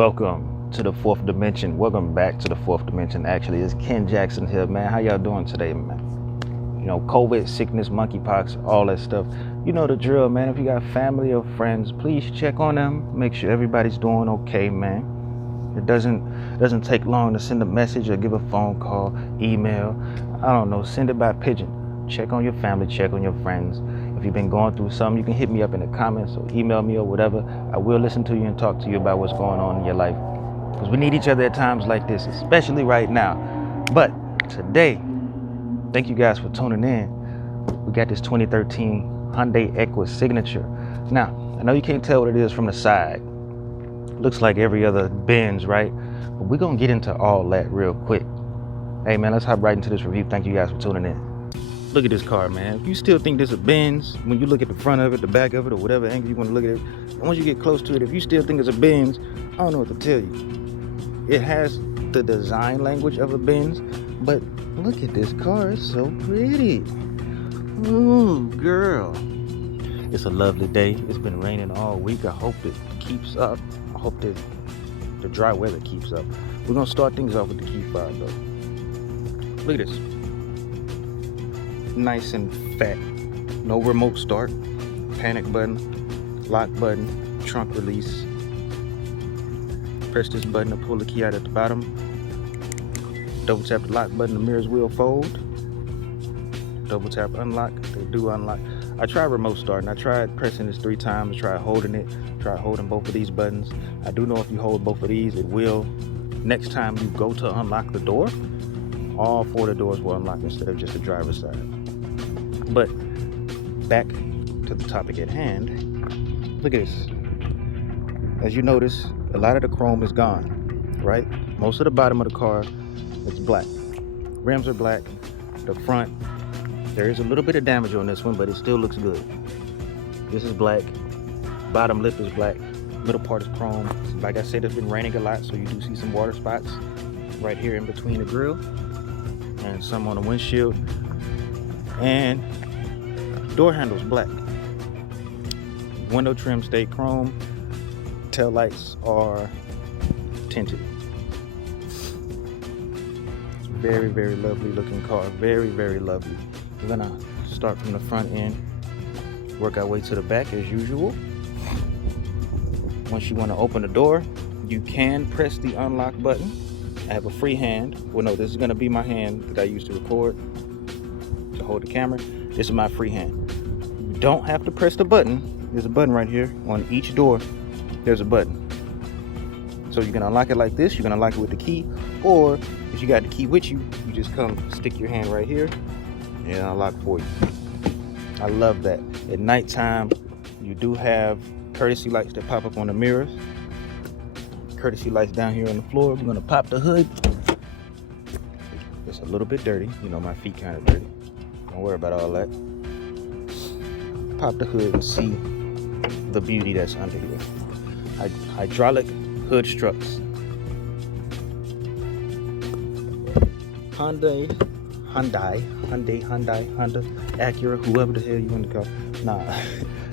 Welcome to the fourth dimension. Welcome back to the fourth dimension. Actually, it's Ken Jackson here, man. How y'all doing today, man? You know, COVID, sickness, monkeypox, all that stuff. You know the drill, man. If you got family or friends, please check on them. Make sure everybody's doing okay, man. It doesn't take long to send a message or give a phone call, email. I don't know, send it by pigeon. Check on your family, check on your friends. If you've been going through something, you can hit me up in the comments or email me or whatever. I will listen to you and talk to you about what's going on in your life. Because we need each other at times like this, especially right now. But today, thank you guys for tuning in. We got this 2013 Hyundai Equus signature. Now, I know you can't tell what it is from the side. Looks like every other Benz, right? But we're going to get into all that real quick. Hey, man, let's hop right into this review. Thank you guys for tuning in. Look at this car, man. If you still think this is a Benz, when you look at the front of it, the back of it, or whatever angle you want to look at it, and once you get close to it, if you still think it's a Benz, I don't know what to tell you. It has the design language of a Benz, but look at this car. It's so pretty. Ooh, girl. It's a lovely day. It's been raining all week. I hope it keeps up. I hope that the dry weather keeps up. We're going to start things off with the key fob, though. Look at this. Nice and fat. No remote start. Panic button. Lock button. Trunk release. Press this button to pull the key out at the bottom. Double tap the lock button, the mirrors will fold. Double tap unlock, they do unlock. I tried remote start and I tried pressing this 3 times, tried holding it, tried holding both of these buttons. I do know if you hold both of these, it will, next time you go to unlock the door, all 4 of the doors will unlock instead of just the driver's side. But back to the topic at hand, look at this. As you notice, a lot of the chrome is gone, right? Most of the bottom of the car is black. Rims are black. The front, there is a little bit of damage on this one, but it still looks good. This is black. Bottom lip is black. Middle part is chrome. Like I said, it's been raining a lot, so you do see some water spots right here in between the grille and some on the windshield. And door handle's black. Window trim stayed chrome. Tail lights are tinted. It's very, very lovely looking car. Very, very lovely. We're gonna start from the front end, work our way to the back as usual. Once you want to open the door, you can press the unlock button. I have a free hand. Well, no, this is gonna be my hand that I use to record, to hold the camera. This is my free hand. You don't have to press the button. There's a button right here on each door. There's a button. So you can unlock it like this. You can unlock it with the key, or if you got the key with you, you just come stick your hand right here and unlock for you. I love that. At nighttime, you do have courtesy lights that pop up on the mirrors. Courtesy lights down here on the floor. We're gonna pop the hood. It's a little bit dirty. You know, my feet kind of dirty. Don't worry about all that. Pop the hood and see the beauty that's under here. Hydraulic hood struts. Hyundai, Acura, whoever the hell you want to call. Nah,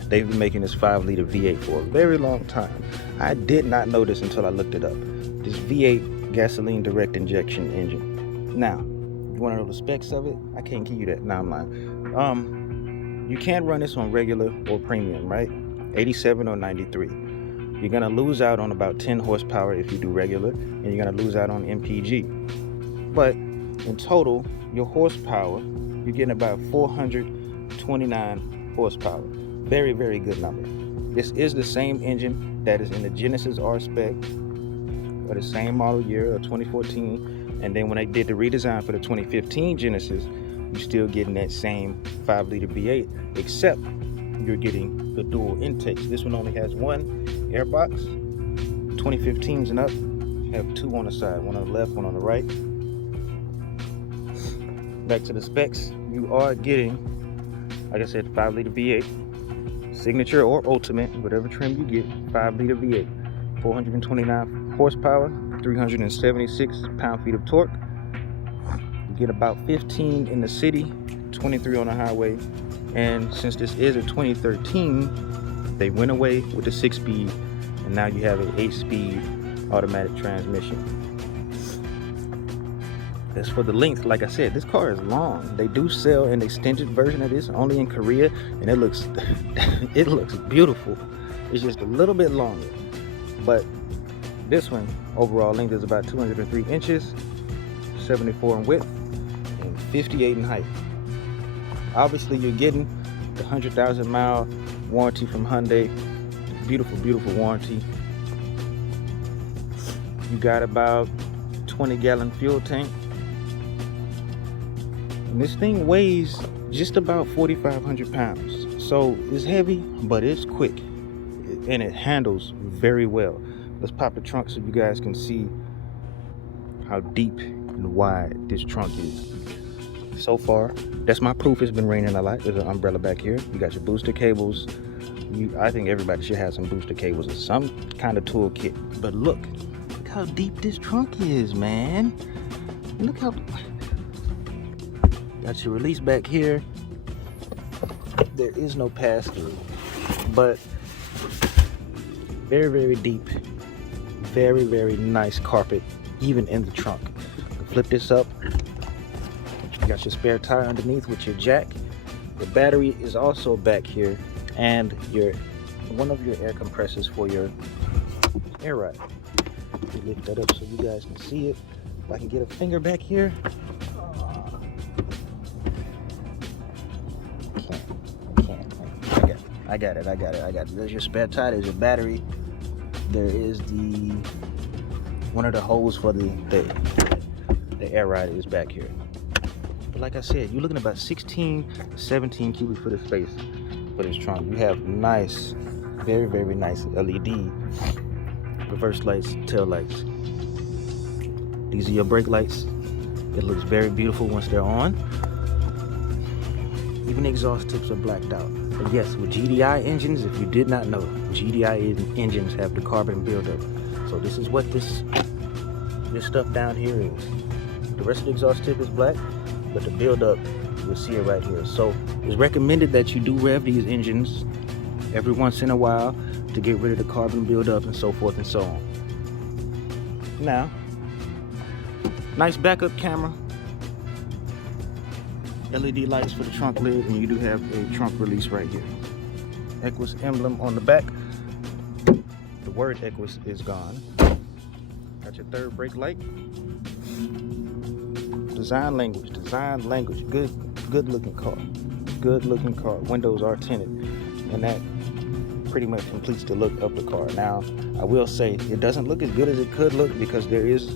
they've been making this 5-liter V8 for a very long time. I did not know this until I looked it up. This V8 gasoline direct injection engine. Now, you want to know the specs of it? I can't give you that. Nah, I'm lying. You can run this on regular or premium, right? 87 or 93. You're gonna lose out on about 10 horsepower if you do regular, and you're gonna lose out on MPG. But in total, your horsepower, you're getting about 429 horsepower. Very, very good number. This is the same engine that is in the Genesis R spec, or the same model year of 2014. And then when they did the redesign for the 2015 Genesis, you're still getting that same 5-liter V8, except you're getting the dual intakes. This one only has one air box. 2015s and up have 2 on the side, one on the left, one on the right. Back to the specs, you are getting, like I said, 5-liter V8, signature or ultimate, whatever trim you get. 5-liter V8, 429 horsepower, 376 pound-feet of torque. You get about 15 in the city, 23 on the highway. And since this is a 2013, they went away with the 6-speed, and now you have an 8-speed automatic transmission. As for the length, like I said, this car is long. They do sell an extended version of this only in Korea, and it looks it looks beautiful. It's just a little bit longer, but this one overall length is about 203 inches, 74 in width, and 58 in height. Obviously, you're getting the 100,000 mile warranty from Hyundai. Beautiful, beautiful warranty. You got about 20-gallon fuel tank. And this thing weighs just about 4,500 pounds. So it's heavy, but it's quick. And it handles very well. Let's pop the trunk so you guys can see how deep and wide this trunk is. So far, that's my proof. It's been raining a lot. There's an umbrella back here. You got your booster cables. I think everybody should have some booster cables or some kind of toolkit. But look how deep this trunk is, man. Look how... Got your release back here. There is no pass-through, but very, very deep. Very, very nice carpet, even in the trunk. Flip this up. You got your spare tire underneath with your jack. The battery is also back here, and one of your air compressors for your air ride. You lift that up so you guys can see it. If I can get a finger back here. I got it. There's your spare tire, there's your battery. There is one of the holes for the air ride is back here. But like I said, you're looking at about 16, 17 cubic foot of space for this trunk. You have nice, very, very nice LED reverse lights, tail lights. These are your brake lights. It looks very beautiful once they're on. Even the exhaust tips are blacked out. But yes, with GDI engines, if you did not know, GDI engines have the carbon buildup. So this is what this stuff down here is. The rest of the exhaust tip is black, but the buildup, you'll see it right here. So it's recommended that you do rev these engines every once in a while to get rid of the carbon buildup and so forth and so on. Now, nice backup camera. LED lights for the trunk lid, and you do have a trunk release right here. Equus emblem on the back. The word Equus is gone. Got your third brake light. Design language. Good looking car. Good looking car. Windows are tinted, and that pretty much completes the look of the car. Now, I will say it doesn't look as good as it could look because there is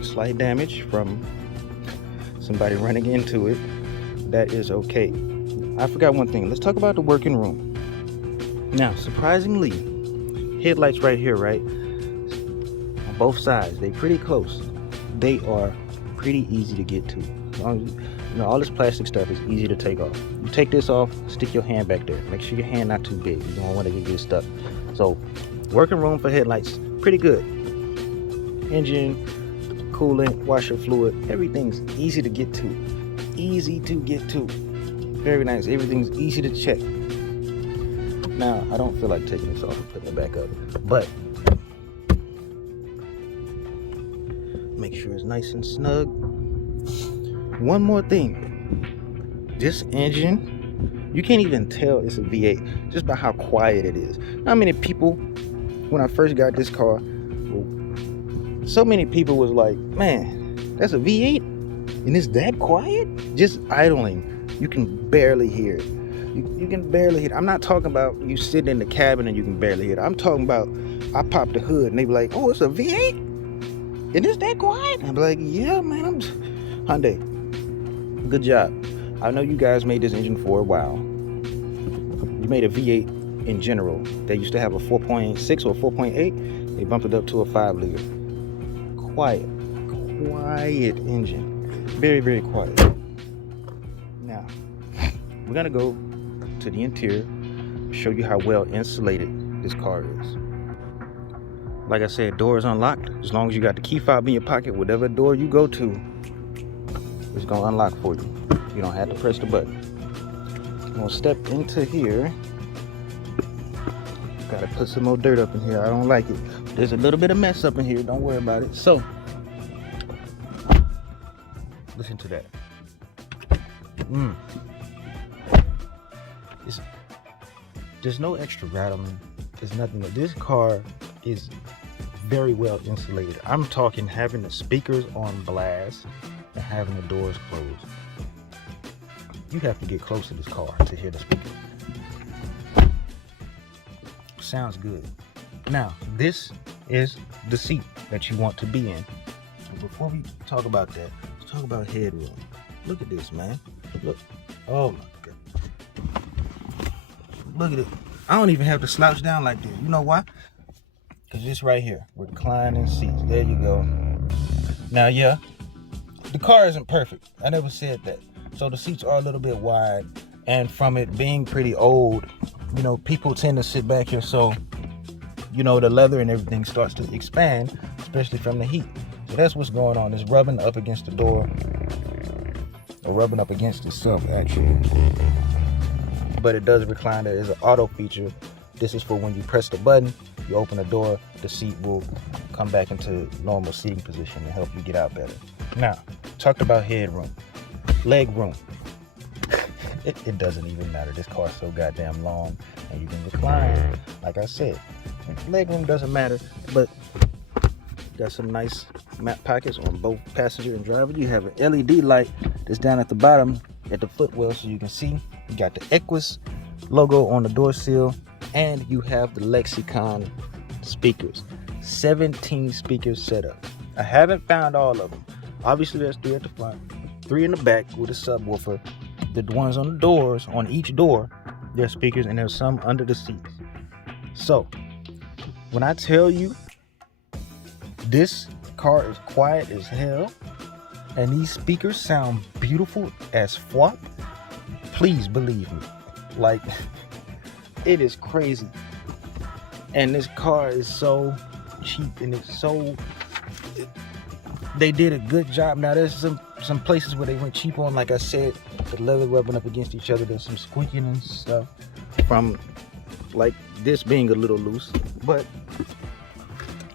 slight damage from somebody running into it. That is okay. I forgot one thing. Let's talk about the working room. Now, surprisingly, headlights right here, right? On both sides, they pretty close. They are pretty easy to get to. All this plastic stuff is easy to take off. You take this off, stick your hand back there. Make sure your hand not too big. You don't want to get stuck. So, working room for headlights, pretty good. Engine, coolant, washer fluid, everything's easy to get to. Easy to get to. Very nice. Everything's easy to check. Now, I don't feel like taking this off and putting it back up, but make sure it's nice and snug. One more thing. This engine, you can't even tell it's a V8 just by how quiet it is. How many people, when I first got this car, so many people was like, man, that's a V8 and it's that quiet? Just idling, you can barely hear it. You can barely hear it. I'm not talking about you sitting in the cabin and you can barely hear it. I'm talking about I pop the hood and they be like, oh, it's a V8 and it's that quiet? I'm like, yeah, man, Hyundai, good job. I know you guys made this engine for a while. You made a V8 in general. They used to have a 4.6 or 4.8. They bumped it up to a 5 liter. Quiet engine. Very, very quiet. Now, we're gonna go to the interior, show you how well insulated this car is. Like I said, door is unlocked. As long as you got the key fob in your pocket, whatever door you go to, it's gonna unlock for you. You don't have to press the button. I'm gonna step into here. Gotta put some more dirt up in here. I don't like it. There's a little bit of mess up in here. Don't worry about it. So, listen to that. There's no extra rattling. There's nothing. This car is very well insulated. I'm talking having the speakers on blast and having the doors closed. You have to get close to this car to hear the speakers. Sounds good. Now, this is the seat that you want to be in. And before we talk about that, let's talk about headroom. Look at this, man. Look. Oh my God. Look at it. I don't even have to slouch down like this. You know why? Because it's right here. Reclining seats. There you go. Now, yeah, the car isn't perfect. I never said that. So the seats are a little bit wide. And from it being pretty old, you know, people tend to sit back here. So, you know, the leather and everything starts to expand, especially from the heat. So that's what's going on. It's rubbing up against the door. Or rubbing up against itself, actually. But it does recline. There is an auto feature. This is for when you press the button, you open the door, the seat will come back into normal seating position and help you get out better. Now, talked about headroom, leg room. It doesn't even matter. This car's so goddamn long and you can recline. Like I said, leg room doesn't matter, but got some nice map pockets on both passenger and driver. You have an LED light that's down at the bottom at the footwell so you can see. You got the Equus logo on the door sill, and you have the Lexicon speakers. 17 speakers set up. I haven't found all of them. Obviously, there's 3 at the front, 3 in the back with a subwoofer. The ones on the doors, on each door, there's speakers, and there's some under the seats. So, when I tell you this car is quiet as hell, and these speakers sound beautiful as fuck, please believe me. Like, it is crazy. And this car is so cheap, and it's so, they did a good job. Now there's some places where they went cheap on, like I said, the leather rubbing up against each other. There's some squeaking and stuff from like this being a little loose, but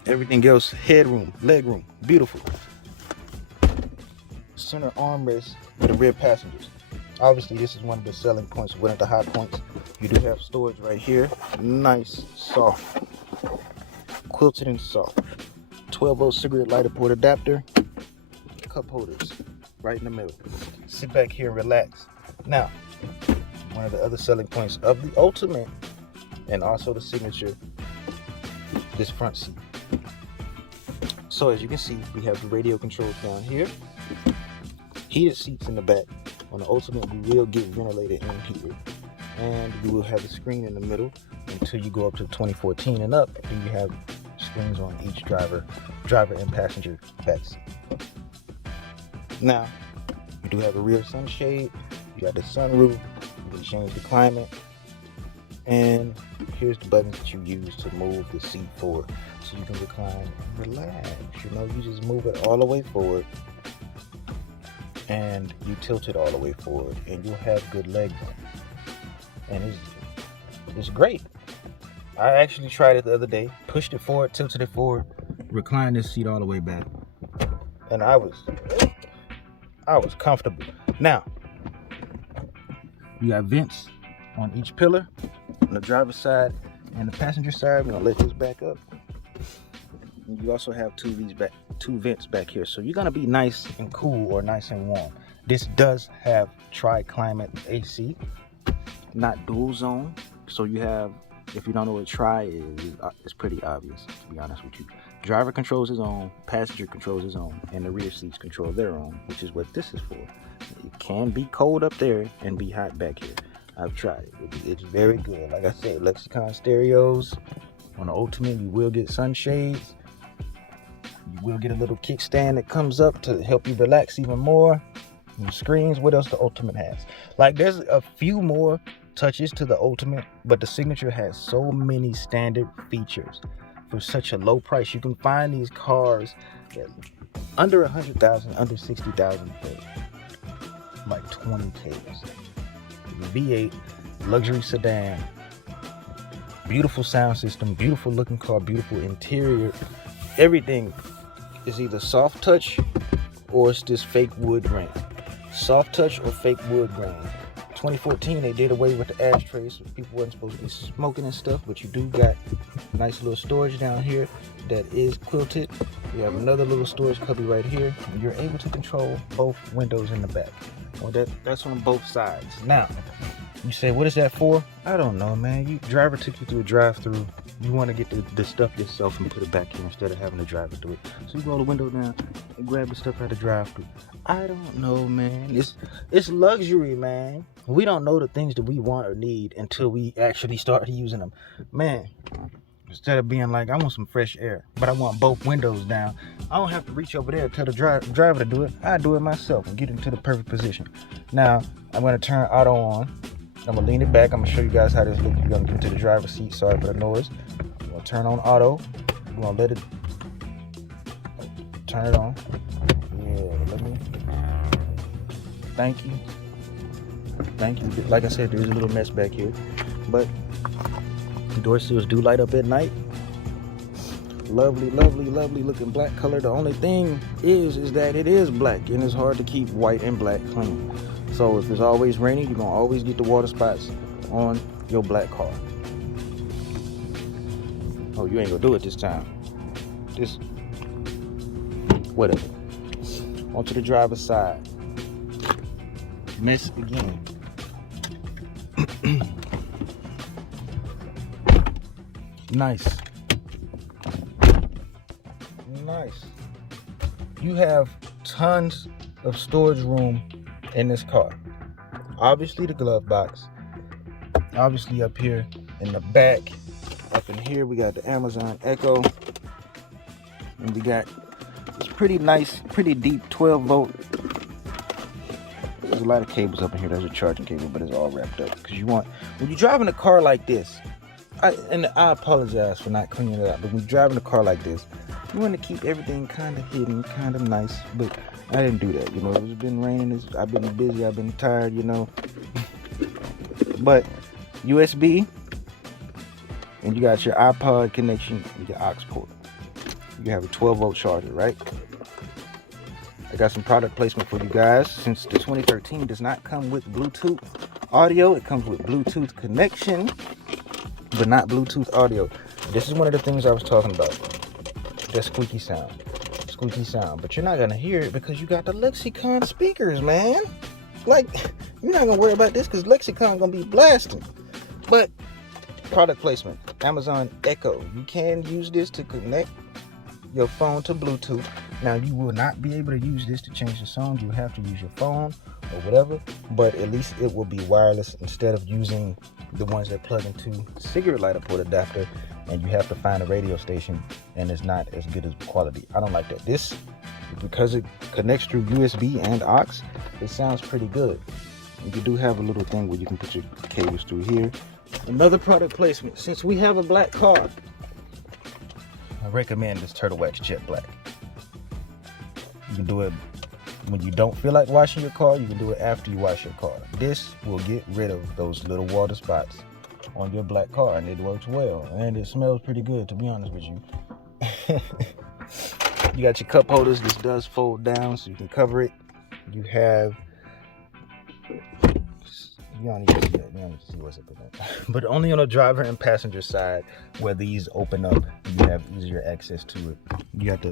everything else, headroom, legroom, beautiful. Center armrest for the rear passengers. Obviously, this is one of the selling points, one of the high points. You do have storage right here. Nice, soft, quilted and soft. 12-volt cigarette lighter port adapter. Cup holders right in the middle. Sit back here and relax. Now, one of the other selling points of the Ultimate, and also the signature, this front seat. So as you can see, we have the radio controls down here. Heated seats in the back. On the Ultimate, we will get ventilated and heated. And you will have the screen in the middle until you go up to 2014 and up, and you have screens on each driver and passenger back seat. Now, you do have a rear sunshade. You got the sunroof. You can change the climate. And here's the buttons that you use to move the seat forward, so you can recline and relax. You know, you just move it all the way forward, and you tilt it all the way forward, and you'll have good leg room. And it's great. I actually tried it the other day, pushed it forward, tilted it forward, reclined this seat all the way back, and I was comfortable. Now, you got vents on each pillar, on the driver's side and the passenger side. We're gonna let this back up. And you also have two vents back here, so you're gonna be nice and cool or nice and warm. This does have tri-climate AC, not dual zone. So you have, if you don't know what tri is, it's pretty obvious, to be honest with you. Driver controls his own, passenger controls his own, and the rear seats control their own, which is what this is for. It can be cold up there and be hot back here. I've tried it. It's very good. Like I said, Lexicon stereos. On the Ultimate, you will get sunshades. You will get a little kickstand that comes up to help you relax even more. And screens. What else the Ultimate has? Like, there's a few more touches to the Ultimate, but the Signature has so many standard features for such a low price. You can find these cars at under 100,000, under 60,000 for like 20Ks. V8 luxury sedan Beautiful sound system, beautiful looking car, beautiful interior. Everything is either soft touch or it's this fake wood grain. Soft touch or fake wood grain. 2014, they did away with the ashtrays, so people wasn't supposed to be smoking and stuff, but you do got nice little storage down here that is quilted. You have another little storage cubby right here. You're able to control both windows in the back. Well, that's on both sides. Now, you say, what is that for? I don't know, man. Driver took you through a drive-through. You want to get the stuff yourself and put it back here instead of having the driver do it. So you roll the window down and grab the stuff out of the drive-through. I don't know, man. It's luxury, man. We don't know the things that we want or need until we actually start using them. Man, instead of being like, I want some fresh air, but I want both windows down, I don't have to reach over there and tell the driver to do it. I do it myself and get into the perfect position. Now, I'm going to turn auto on. I'm going to lean it back. I'm going to show you guys how this looks. We're going to get into the driver's seat. Sorry for the noise. I'm going to turn on auto. We're going to let it turn it on. Yeah, let me. Thank you. Thank you. Like I said, there's a little mess back here, but the door seals do light up at night. Lovely, lovely, lovely looking black color. The only thing is that it is black and it's hard to keep white and black clean. So if it's always raining, you're gonna always get the water spots on your black car. Oh, you ain't gonna do it this time. Just whatever. Onto the driver's side. Miss again. Nice. Nice. You have tons of storage room in this car. Obviously the glove box. Obviously up here in the back. Up in here we got the Amazon Echo. And we got this pretty nice, pretty deep 12 volt. There's a lot of cables up in here. There's a charging cable, but it's all wrapped up. Because when you're driving a car like this, and I apologize for not cleaning it up, but when you're driving a car like this, you want to keep everything kind of hidden, kind of nice. But I didn't do that. You know, it's been raining. I've been busy. I've been tired, you know. But USB, and you got your iPod connection and your aux port. You have a 12 volt charger, right? I got some product placement for you guys. Since the 2013 does not come with Bluetooth audio, it comes with Bluetooth connection, but not Bluetooth audio. This is one of the things I was talking about. That squeaky sound. But you're not gonna hear it because you got the Lexicon speakers, man. Like, you're not gonna worry about this because Lexicon gonna be blasting. But product placement, Amazon Echo. You can use this to connect your phone to Bluetooth. Now you will not be able to use this to change the song. You have to use your phone or whatever, but at least it will be wireless instead of using the ones that plug into the cigarette lighter port adapter and you have to find a radio station and it's not as good as quality. I don't like that. This, because it connects through USB and aux, it sounds pretty good. And you do have a little thing where you can put your cables through here. Another product placement. Since we have a black car, I recommend this Turtle Wax Jet Black. You can do it when you don't feel like washing your car. You can do it after you wash your car. This will get rid of those little water spots on your black car, and it works well. And it smells pretty good, to be honest with you. You got your cup holders. This does fold down so you can cover it. You have... You don't need to see that. You don't need to see what's up with that. But only on the driver and passenger side where these open up, you have easier access to it. You got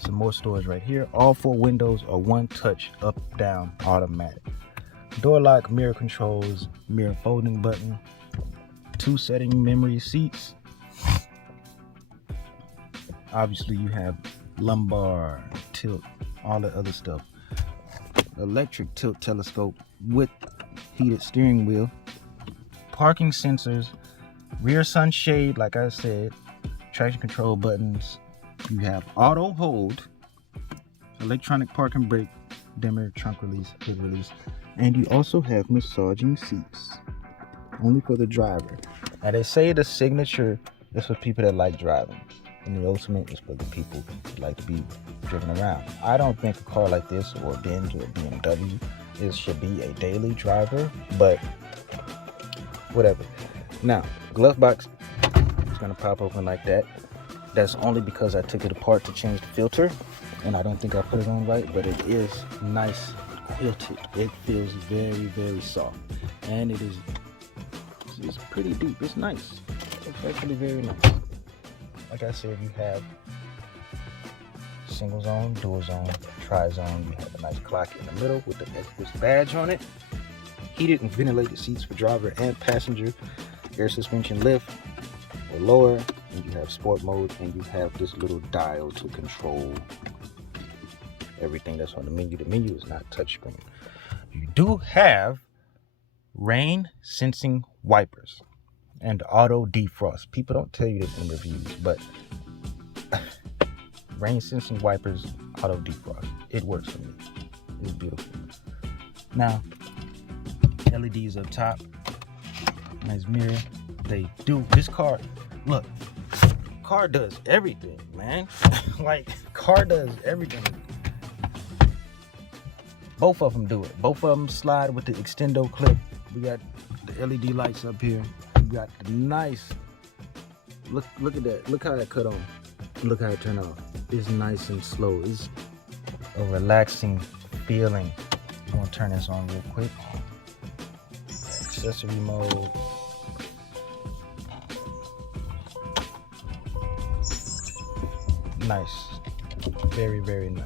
some more storage right here. All 4 windows are one touch up, down, automatic. Door lock, mirror controls, mirror folding button, 2 setting memory seats. Obviously you have lumbar, tilt, all that other stuff. Electric tilt telescope with heated steering wheel, parking sensors, rear sunshade, like I said, traction control buttons. You have auto hold, electronic parking brake, dimmer, trunk release, hood release, and you also have massaging seats, only for the driver. Now they say the signature is for people that like driving, and the ultimate is for the people who like to be driven around. I don't think a car like this, or a Benz or a BMW, should be a daily driver, but whatever. Now, glove box. It's gonna pop open like that. That's only because I took it apart to change the filter, and I don't think I put it on right, but it is nice quilted. It feels very, very soft, and it's pretty deep. It's nice. It's actually very nice. Like I said, you have single zone, dual zone, tri-zone. You have a nice clock in the middle with the Equus badge on it. Heated and ventilated seats for driver and passenger. Air suspension lift or lower. And you have sport mode, and you have this little dial to control everything that's on the menu. The menu is not touchscreen. You do have rain sensing wipers and auto defrost. People don't tell you this in reviews, but rain sensing wipers, auto defrost. It works for me. It's beautiful. Now, LEDs up top, nice mirror. They do this car. Look, car does everything, man. Like, car does everything. Both of them do it. Both of them slide with the extendo clip. We got the LED lights up here. We got the nice, look at that. Look how that cut on. Look how it turned off. It's nice and slow. It's a relaxing feeling. I'm gonna turn this on real quick. Accessory mode. Nice. Very, very nice.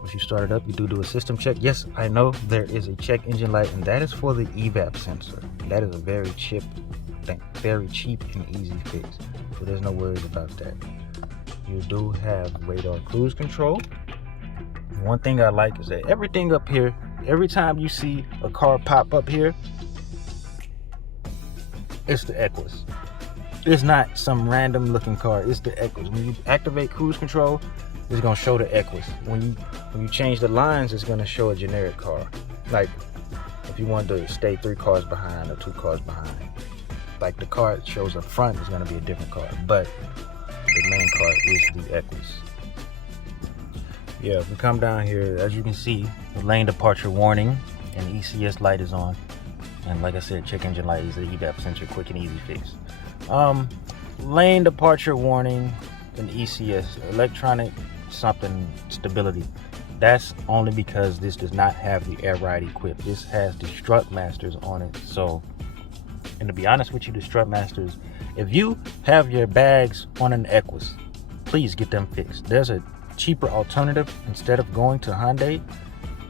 Once you start it up, you do a system check. Yes, I know there is a check engine light, and that is for the evap sensor. That is a very cheap and easy fix. So there's no worries about that. You do have radar cruise control. One thing I like is that everything up here, every time you see a car pop up here, it's the Equus. It's not some random looking car. It's the Equus. When you activate cruise control, it's gonna show the Equus. When you change the lines, it's gonna show a generic car. Like if you want to stay 3 cars behind or 2 cars behind. Like the car that shows up front is gonna be a different car, but the main car is the Equus. Yeah, if we come down here, as you can see, the lane departure warning and ECS light is on. And like I said, check engine light is the evap sensor, quick and easy fix. Lane departure warning and ECS, electronic something stability. That's only because this does not have the air ride equipped. This has the strut masters on it. So, and to be honest with you, the strut masters, if you have your bags on an Equus, please get them fixed. There's a cheaper alternative instead of going to Hyundai,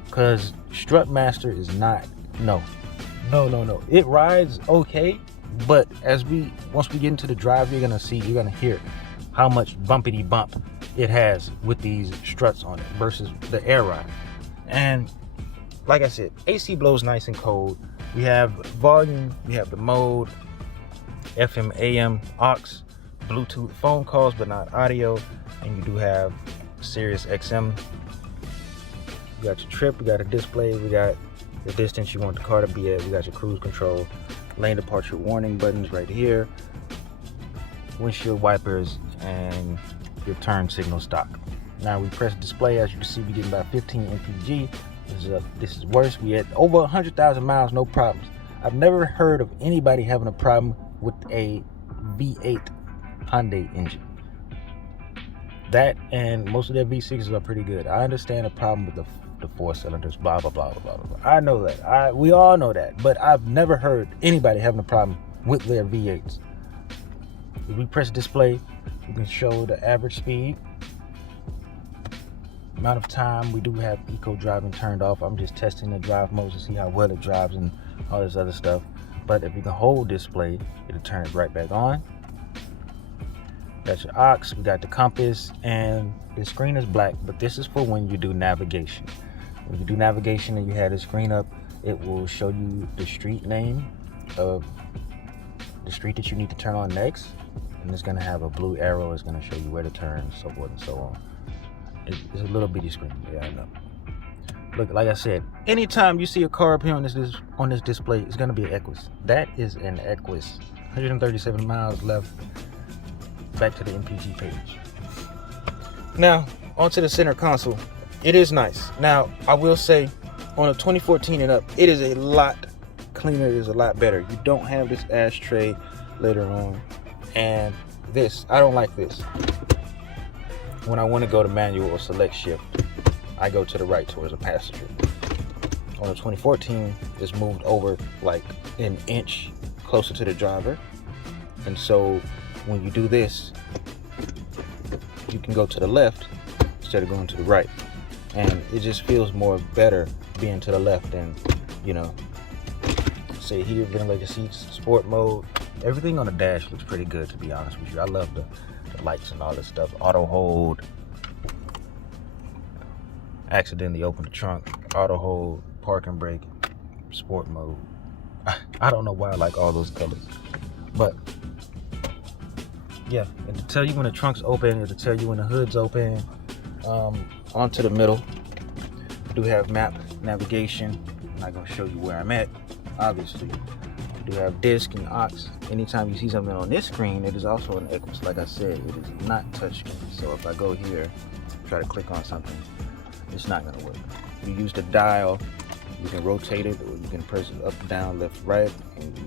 because strut master is not, no. It rides okay, but once we get into the drive, you're gonna hear how much bumpity bump it has with these struts on it versus the air ride. And like I said, AC blows nice and cold. We have volume, we have the mode, FM, AM, aux, Bluetooth phone calls, but not audio. And you do have Sirius XM. You got your trip, we got a display, we got the distance you want the car to be at, we got your cruise control, lane departure warning buttons right here, windshield wipers, and your turn signal stock. Now we press display. As you can see, we getting about 15 mpg. This is worse. We had over 100,000 miles, no problems. I've never heard of anybody having a problem with a V8 Hyundai engine. That and most of their V6s are pretty good. I understand the problem with the 4 cylinders, blah blah blah blah blah. I know that. We all know that, but I've never heard anybody having a problem with their V8s. If we press display, we can show the average speed, amount of time. We do have eco driving turned off. I'm just testing the drive modes to see how well it drives and all this other stuff. But if you can hold display, it'll turn it right back on. Got your aux, we got the compass, and the screen is black, but this is for when you do navigation. When you do navigation and you have the screen up, it will show you the street name of the street that you need to turn on next, and it's going to have a blue arrow. It's going to show you where to turn, so forth and so on. It's a little bitty screen. Yeah, I know. Look, like I said, anytime you see a car up here on this display, it's going to be an Equus. That is an Equus. 137 miles left. Back to the MPG page. Now, onto the center console. It is nice. Now, I will say, on a 2014 and up, it is a lot cleaner. It is a lot better. You don't have this ashtray later on. And this, I don't like this. When I want to go to manual or select shift, I go to the right towards the passenger. On the 2014, it's moved over like an inch closer to the driver. And so when you do this, you can go to the left instead of going to the right. And it just feels more better being to the left than, you know, say here, ventilated seats, sport mode. Everything on the dash looks pretty good, to be honest with you. I love the lights and all this stuff. Auto hold. Accidentally open the trunk. Auto hold, park and brake, sport mode. I don't know why I like all those colors. But yeah, and to tell you when the trunk's open, and to tell you when the hood's open. Onto the middle. I do have map navigation. I'm not gonna show you where I'm at, obviously. I do have disc and aux. Anytime you see something on this screen, it is also an Equus. Like I said, it is not touchscreen. So if I go here, try to click on something, it's not gonna work. You use the dial, you can rotate it, or you can press it up, down, left, right, and you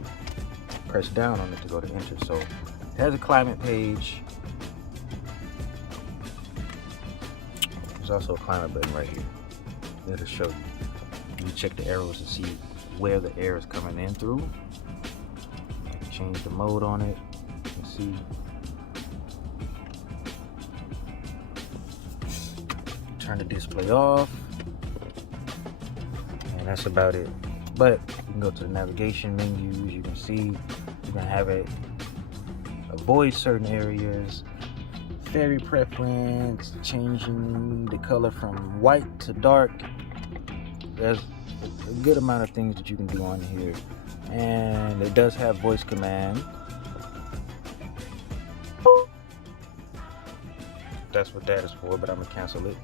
press down on it to go to enter. So it has a climate page. There's also a climate button right here. It'll show you. You check the arrows to see where the air is coming in through. I can change the mode on it. You can see. Turn the display off. And that's about it. But you can go to the navigation menus. You can see you can have it avoid certain areas. Fairy preference, changing the color from white to dark. There's a good amount of things that you can do on here. And it does have voice command. That's what that is for, but I'm gonna cancel it.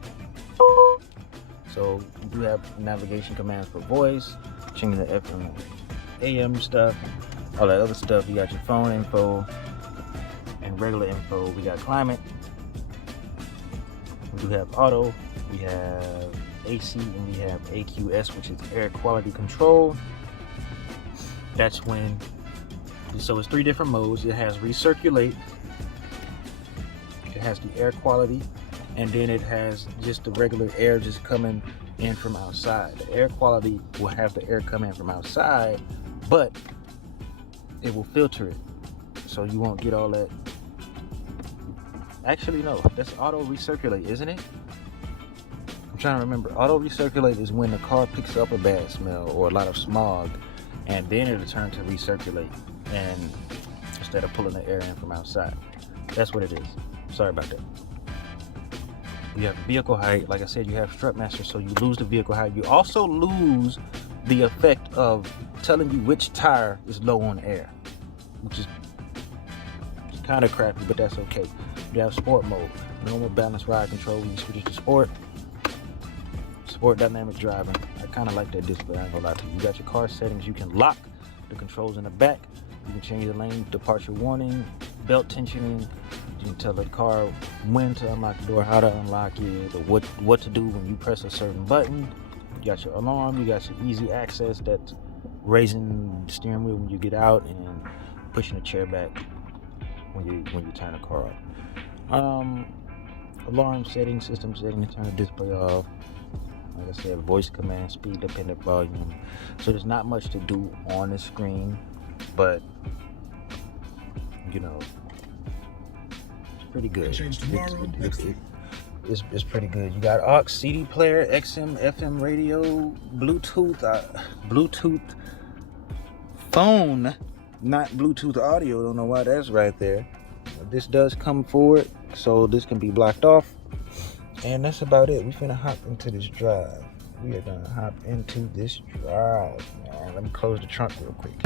So you do have navigation commands for voice, changing the FM, AM stuff, all that other stuff. You got your phone info and regular info. We got climate. We do have auto. We have AC, and we have AQS, which is air quality control. That's when, so it's 3 different modes. It has recirculate, it has the air quality, and then it has just the regular air just coming in from outside. The air quality will have the air come in from outside, but it will filter it, so you won't get all that. Actually, no, that's auto recirculate, isn't it? I'm trying to remember. Auto recirculate is when the car picks up a bad smell or a lot of smog, and then it'll turn to recirculate, and instead of pulling the air in from outside. That's what it is. Sorry about that. You have vehicle height. Like I said, you have strut master, so you lose the vehicle height. You also lose the effect of telling you which tire is low on air, which is kind of crappy, but that's okay. You have sport mode, normal, balance, ride control. When you switch to sport dynamic driving. I kind of like that display, I ain't gonna lie to you. You got your car settings. You can lock the controls in the back. You can change the lane departure warning, belt tensioning. You can tell the car when to unlock the door, how to unlock it, or what to do when you press a certain button. You got your alarm. You got your easy access. That's raising the steering wheel when you get out and pushing the chair back when you turn the car off. Alarm settings, system settings, turn the display off. Like I said, voice command, speed dependent volume. So there's not much to do on the screen, but you know, it's pretty good. It's pretty good. You got aux, CD player, XM, FM radio, Bluetooth phone, not Bluetooth audio. Don't know why that's right there. This does come forward, so this can be blocked off. And that's about it. We finna hop into this drive. We are gonna hop into this drive, man. Let me close the trunk real quick.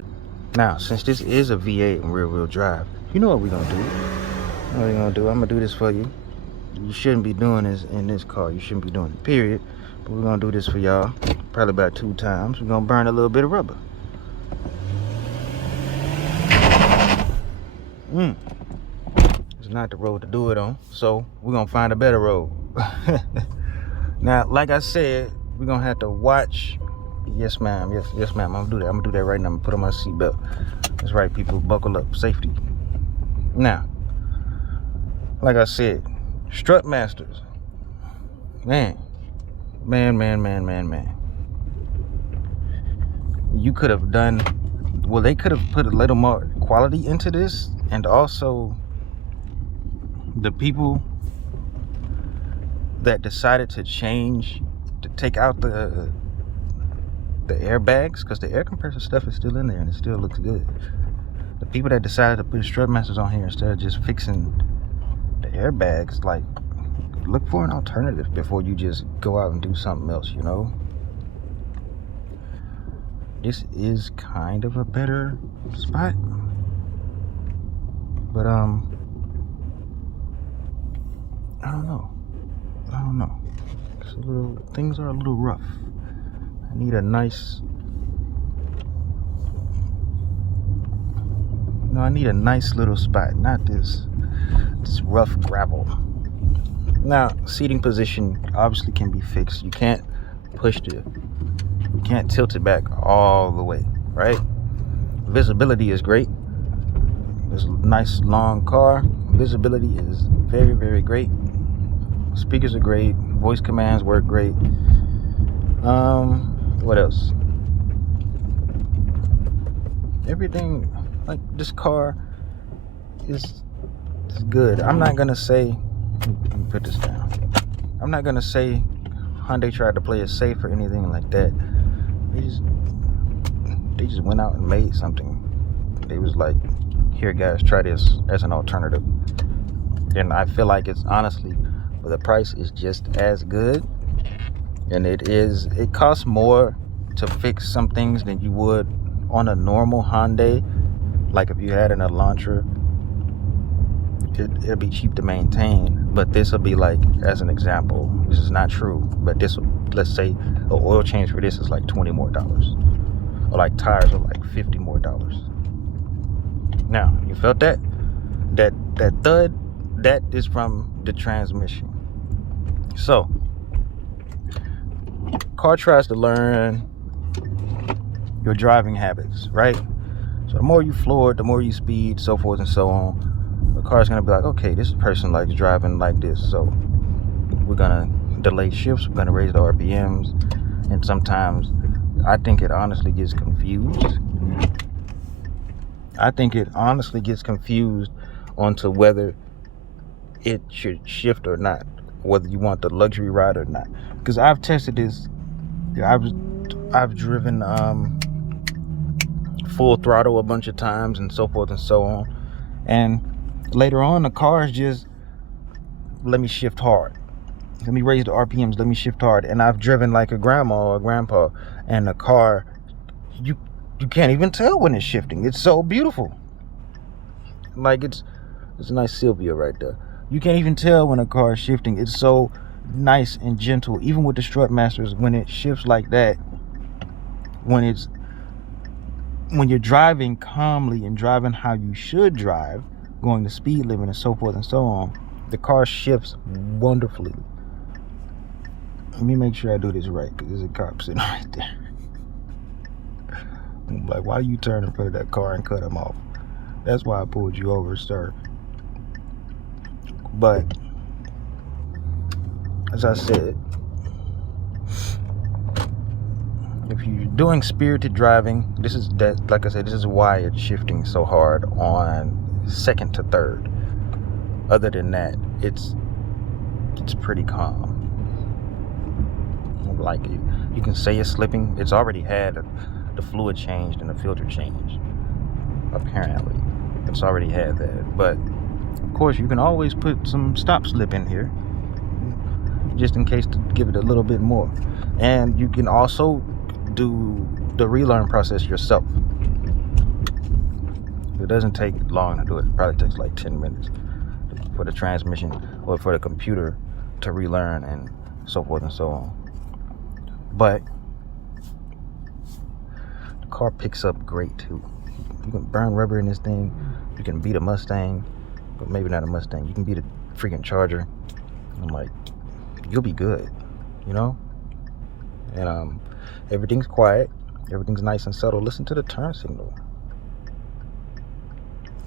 Now, since this is a V8 and rear-wheel drive, you know what we're gonna do. What we're gonna do, I'm gonna do this for you. You shouldn't be doing this in this car. You shouldn't be doing it, period. But we're gonna do this for y'all. Probably about 2 times. We're gonna burn a little bit of rubber. It's not the road to do it on, so we're gonna find a better road. Now, like I said, we're gonna have to watch. Yes, ma'am. Yes, ma'am. I'm gonna do that. I'm gonna do that right now. I'm gonna put on my seatbelt. That's right, people, buckle up. Safety. Now, like I said, strut masters. Man. You could have done, well, they could have put a little more quality into this, and also the people that decided to take out the airbags, because the air compressor stuff is still in there and it still looks good. The people that decided to put strut masters on here instead of just fixing the airbags, like, look for an alternative before you just go out and do something else, you know. This is kind of a better spot, but I don't know. It's things are a little rough. I need a nice little spot, not this rough gravel. Now, seating position obviously can be fixed. You can't tilt it back all the way, right? Visibility is great. It's a nice long car. Visibility is very, very great. Speakers are great. Voice commands work great. What else? Everything, like, this car is good. I'm not gonna say, let me put this down. I'm not gonna say Hyundai tried to play it safe or anything like that. They just went out and made something. They was like, here guys, try this as an alternative. And I feel like it's honestly, for the price, is just as good. And it costs more to fix some things than you would on a normal Hyundai. Like if you had an Elantra, it'll be cheap to maintain. But this will be like, as an example, this is not true, but this will, let's say an oil change for this is like $20 more, or like tires are like $50 more. Now, you felt that thud? That is from the transmission. So, car tries to learn your driving habits, right? So the more you floor it, the more you speed, so forth and so on, the car's gonna be like, okay, this person likes driving like this, so we're gonna delay shifts, we're gonna raise the RPMs. And sometimes I think it honestly gets confused. Onto whether it should shift or not, whether you want the luxury ride or not. Because I've tested this. I've driven full throttle a bunch of times and so forth and so on, and later on the cars just let me shift hard, let me raise the RPMs, let me shift hard. And I've driven like a grandma or a grandpa, and the car, you can't even tell when it's shifting. It's so beautiful. Like, it's a nice Sylvia right there. You can't even tell when a car is shifting. It's so nice and gentle. Even with the strut masters, when it shifts like that, when you're driving calmly and driving how you should drive, going the speed limit and so forth and so on, the car shifts wonderfully. Let me make sure I do this right, because there's a cop sitting right there. I'm like, why do you turn in front of that car and cut him off? That's why I pulled you over, sir. But as I said, if you're doing spirited driving, this is why it's shifting so hard on second to third. Other than that, it's pretty calm. Like, you can say it's slipping. It's already had the fluid changed and the filter changed. Apparently, it's already had that. But of course, you can always put some stop slip in here, just in case, to give it a little bit more. And you can also do the relearn process yourself. It doesn't take long to do it. It probably takes like 10 minutes for the transmission or for the computer to relearn and so forth and so on. But the car picks up great too. You can burn rubber in this thing. You can beat a Mustang, but maybe not a Mustang. You can beat a freaking Charger. I'm like, you'll be good, you know? And everything's quiet. Everything's nice and subtle. Listen to the turn signal.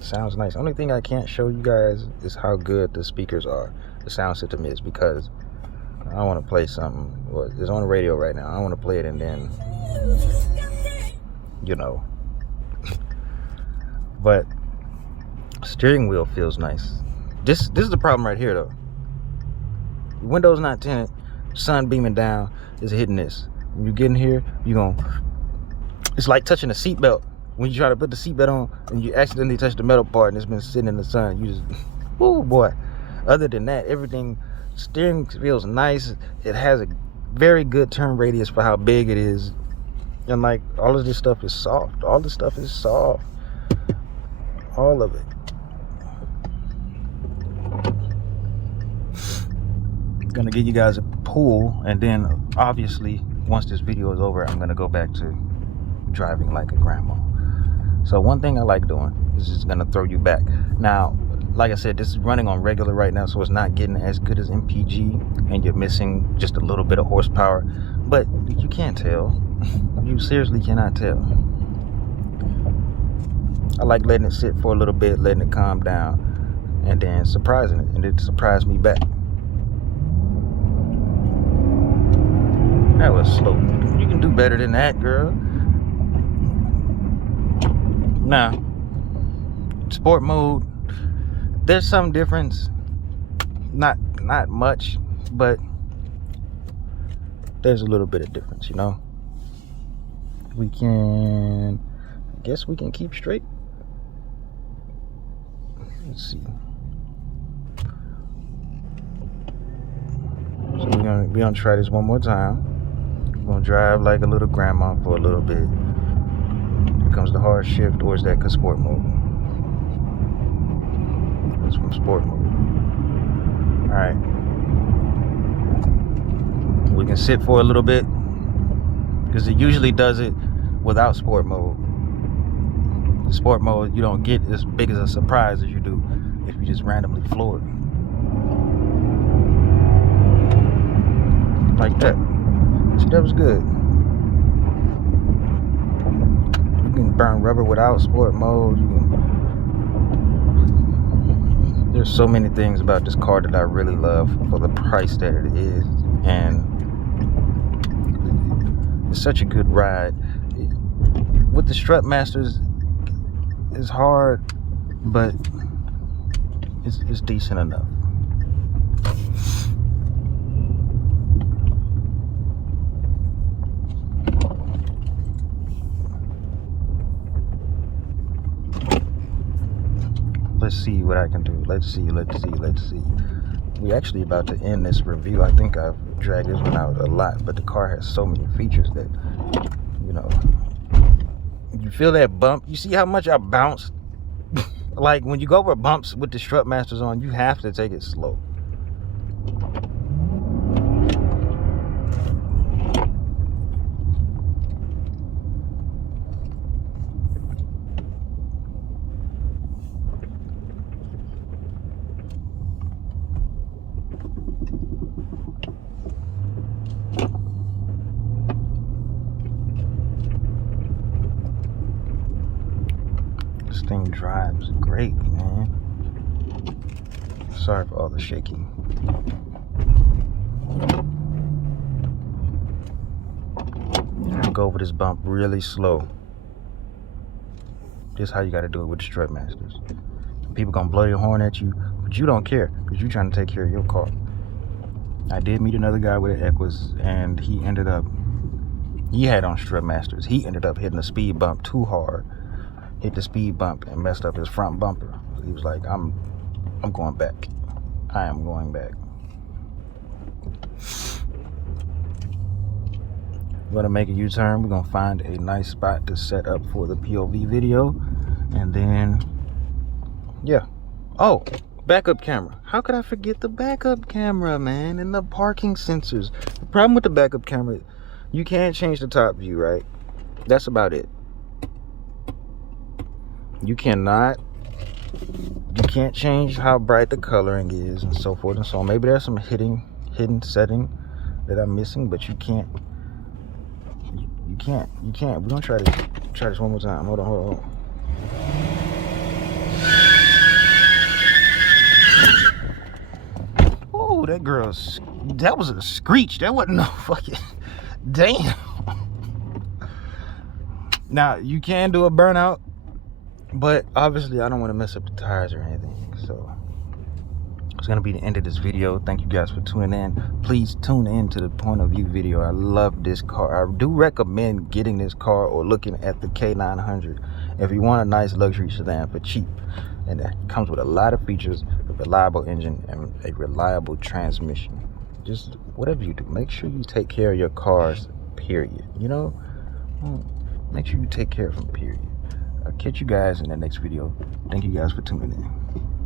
Sounds nice. Only thing I can't show you guys is how good the speakers are, the sound system is, because I want to play something. Well, it's on the radio right now. I want to play it and then, you know. But steering wheel feels nice. This is the problem right here, though. Windows not tinted, sun beaming down is hitting this. When you get in here, it's like touching a seatbelt. When you try to put the seatbelt on and you accidentally touch the metal part and it's been sitting in the sun, you just, oh boy. Other than that, everything, steering feels nice. It has a very good turn radius for how big it is. And like, all of this stuff is soft. All this stuff is soft. All of it. Gonna give you guys a pull, and then obviously once this video is over, I'm gonna go back to driving like a grandma. So one thing I like doing is just gonna throw you back. Now, like I said, this is running on regular right now, so it's not getting as good as MPG, and you're missing just a little bit of horsepower, but you can't tell. You seriously cannot tell. I like letting it sit for a little bit, letting it calm down, and then surprising it, and it surprised me back. That was slow. You can do better than that, girl. Now, sport mode, there's some difference. Not much, but there's a little bit of difference, you know. I guess we can keep straight. Let's see. So we're gonna try this one more time. We're gonna drive like a little grandma for a little bit. Here comes the hard shift, or is that sport mode? That's from sport mode. Alright. We can sit for a little bit, because it usually does it without sport mode. The sport mode, you don't get as big as a surprise as you do if you just randomly floor it. Like that. See, that was good. You can burn rubber without sport mode. There's so many things about this car that I really love for the price that it is, and it's such a good ride. With the Strut Masters, it's hard, but it's decent enough. Let's see what I can do. Let's see. We actually about to end this review. I think I've dragged this one out a lot, but the car has so many features that, you know, you feel that bump. You see how much I bounced? Like, when you go over bumps with the Strut Masters on, you have to take it slow. This thing drives great, man. Sorry for all the shaking. You go over this bump really slow. Just how you got to do it with the Strut Masters. People gonna blow your horn at you, but you don't care because you're trying to take care of your car. I did meet another guy with an Equus, and he had on Strut Masters. He ended up hitting a speed bump too hard. Hit the speed bump and messed up his front bumper. He was like, I'm going back. I am going back. We're gonna make a U-turn. We're gonna find a nice spot to set up for the POV video, and then, yeah. Oh, backup camera. How could I forget the backup camera, man? And the parking sensors. The problem with the backup camera, you can't change the top view, right? That's about it. You can't change how bright the coloring is and so forth and so on. Maybe there's some hidden setting that I'm missing, but you can't. We're gonna try this one more time. Hold on. Ooh, that girl's, that was a screech. That wasn't no fucking, damn. Now, you can do a burnout, but obviously I don't want to mess up the tires or anything. So it's gonna be the end of this video. Thank you guys for tuning in. Please tune in to the point of view video. I love this car. I do recommend getting this car or looking at the K900 if you want a nice luxury sedan for cheap. And it comes with a lot of features, a reliable engine and a reliable transmission. Just whatever you do, make sure you take care of your cars, period. You know, make sure you take care of them, period. I'll catch you guys in the next video. Thank you guys for tuning in.